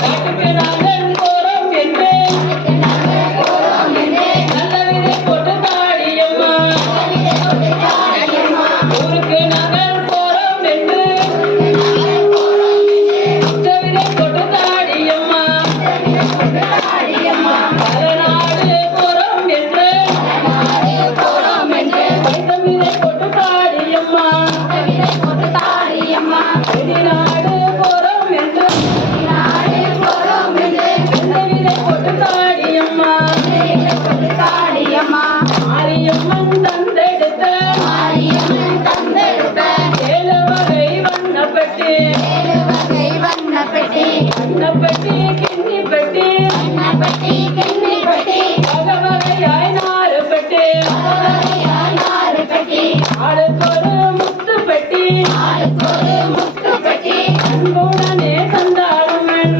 காட்டுக்கு நாங்கள் போறோம் என்று நல்ல விதை போட்டு தாடியம்மா. ஊருக்கு நாங்கள் போறோம் என்று உச்ச விதை போட்டு தாடியம்மா. பலநாடு போறோம் என்று வைத்த விதை போட்டு தாடியம்மா. வெளிநாடு போறோம் என்று வெந்த விதை போட்டு தாடியம்மா. மாரியம்மன் தந்தெடுத்த 7 வகை வண்ணப்பட்டி வண்ணப்பட்டி கிண்ணி பெட்டி வகை வகையாய் 4 பெட்டி ஆளுக்கொரு முத்து பெட்டி அன்புடனே தந்தாளம்மன்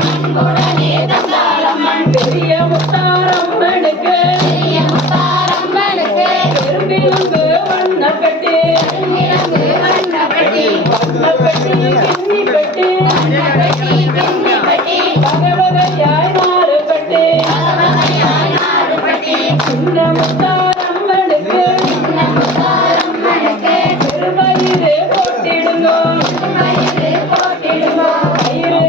பெரிய முத்தாரம்மனுக்கு பெரும்பிலுங்கு வண்ணப்பட்டி வண்ணப்பட்டி கிண்ணி பெட்டி வகை வகையாய் 4 பெட்டி சின்ன முத்தாரம்மனுக்கு பெருமயிறு போட்டிடுங்கோ. மயிறு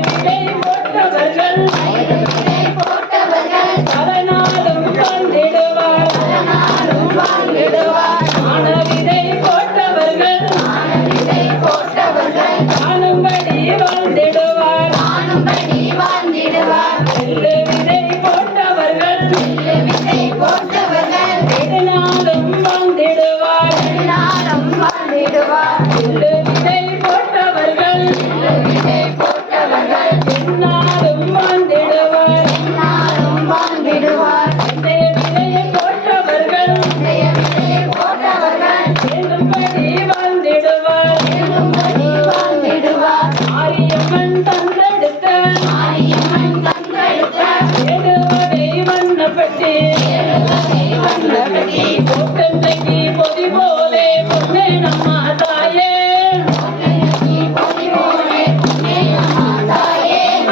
விதை போட்டவர்கள் பலநாளும் வாழ்ந்திடுவார். ஞான விதை போட்டவர்கள் காணும்படி வாழ்ந்திடுவார். எள்ளு விதை போட்டவர்கள் நெடுநாளும் வாழ்ந்திடுவார். எள்ளு விதை போட்டவர்கள் எந்நாளும் வாழ்ந்திடுவார். வெந்தய விதையை போட்டவர்கள் வேண்டும்படி வாழ்ந்திடுவார். மாரியம்மன் தந்தெடுத்த 7 வகை வண்ணப்பட்டி பொட்டந்தைக்கு பொதி போலே பொன்னே நம்மா தாயே.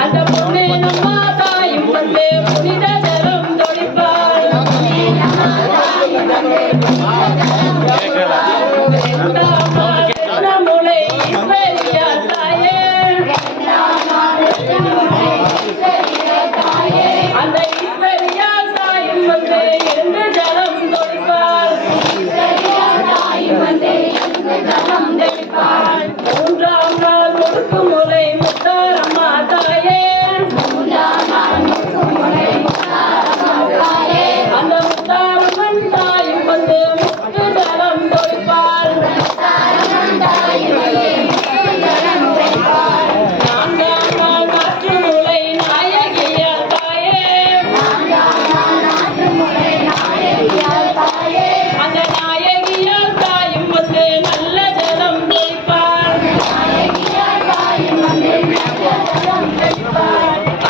அந்த பொன்னே நம்மா தாயும் வந்து புனித ஜலம் தொழிப்பாள். முளை பெரியா தாயே. அந்த பெரியா தாயும் வந்து இருந்து ஜலம் தொழிப்பாள். 3ஆம் நாள் முடுக்கு முளை முத்தாரம்மா தாயே. அந்த முத்தாரம்மன் தாயும் வந்து முத்து ஜலம் தொழிப்பாள். 4ஆம் நாள் மாற்று முளை நாயகியா தாயே. அந்த நாயகியா தாயும் வந்து நல்ல ஜலம் தொழிப்பாள்.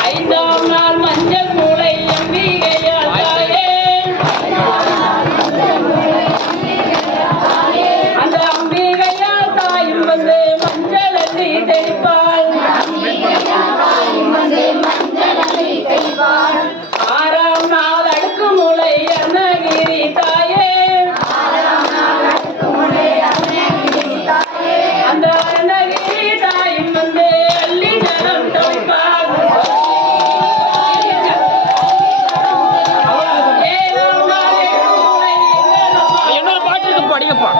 5ஆம் நாள் மஞ்சள் முளை அம்பிகையா தாயே. அந்த அம்பிகையா தாயும் வந்து மஞ்சள் அள்ளி தெளிப்பாள். 6ஆம் நாள் அடுக்கு முளை அருணகிரி தாயே. அந்த அருணகிரி தாயும் வந்து அள்ளி ஜலம் தொழிப்பாள். 7ஆம் நாள் முளை இன்னொரு பாட்டு படிக்கப்பா.